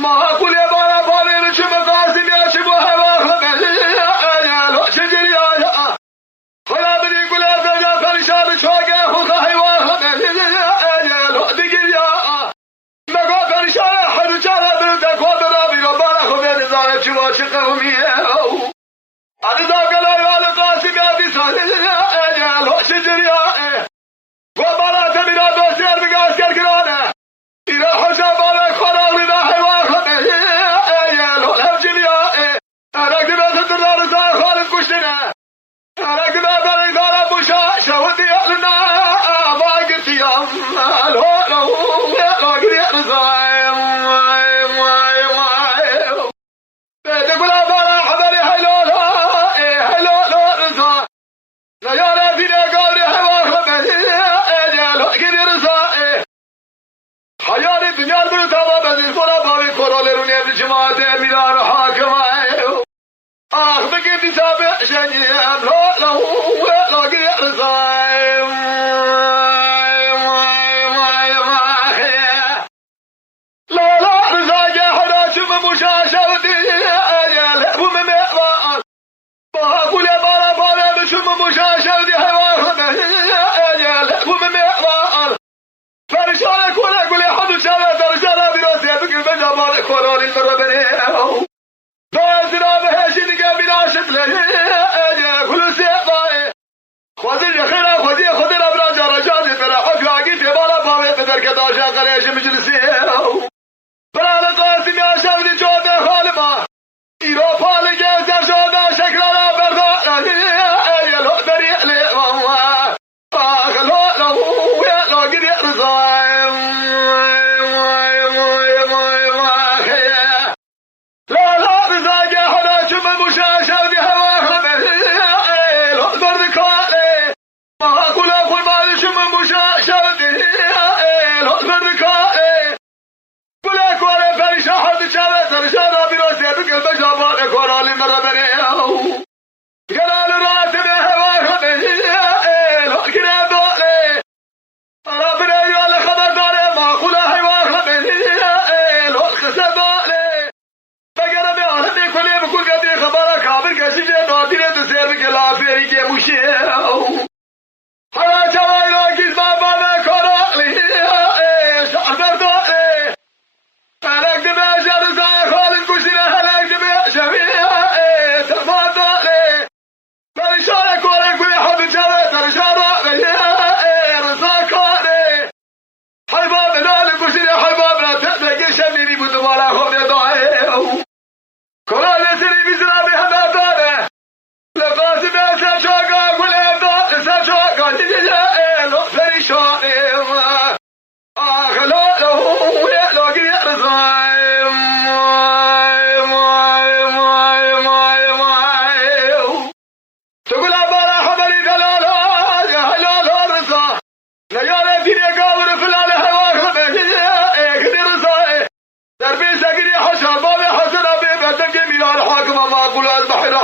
ما كل يبانا فالين شم قاسم يا شبو هوا لو شجري يا ولا بدي كل زوجة فرشاد شوقه وخاي لو دقير يا ما قا فرشاد حد شال بردك وبرابي وبانا خبين زايد شو شقومي أنا ذاك لا قاسم يا بيسال لو شجري يا وبانا تبينا دوسير بقاسكر كرانه إلى حساب على خراب لا حيوان لو الهجل يا أنا كذا تدرار زار خالد كشنا أنا كذا بري دار بوشا شودي لنا ما قلت يا لو قري رزايم تقول أبانا حضري هلو رزا لا يا ربنا قولي حيوان لو قري رزايم حيار الدنيا المرتضى بزيز ولا بابي كورولي روني بجماعة ميلان وحاكمة أخذك بتابع شنيام لا قريع رزايم لا رزايا حدا شم مشاشة ودي لعبو مميقبان ما أقول يا بالا بالا بشم مشاشة ودي حيوان لعبو مميقبان فرشانك ولا قولي حدو شابه فرشانا براسي بكر بجابان كورولي المربني فازنا بهاشي نقا بناشت له كل سيطاي خوزي خيرا خوزي الابراج رجاني فلا حق لاقي تبالا بابي بدر كداشا قليش مجلسي فلا لقاسم يا شاودي جودة خالبا إيرو فالي جيزر جودة شكرانا برضا لو بريع لي ماما لو قريع رزايم لا رزاق يا حدا شم المشاشة ودي هواها لو برد كالي ما أقول مالي شم المشاشة ودي لو برد كالي قولي كوري فرشا حد شابت رشانا بروسي بكل بجابان كورالي مرة بني قلال راتب هواها لو قريب دولي ربنا يالي خبر دولي ما أقول هواها لو الخسر دولي بقرب يا أهلي كلي بكل قدري خبرك عبر كسيجي ناديني تسير بكلا فيري كموشي حيا جواي راكيز بابانا كورالي شعر بردولي هلاك دمي جارزاي خالد كشنا هلاك دمي شفيع ترفان دولي فرشانك ورق كلي حب جاري ترشانا رزاك كوري حيباب نالي كشنا حيبابنا تأتي شميني بدوالا خبني دعي كورالي سري بزرا بهما داره لقاسم يا سجاقا كل يبدأ سجاقا لو فرشاني لو قريع رزايم تقول أبانا حملي دلالا رزا ليالا فيني قاور فلالي هواك قدي رزاي دربي سقري حشا بابي حسن أبي بدك ميلان حاكم ما أقول البحر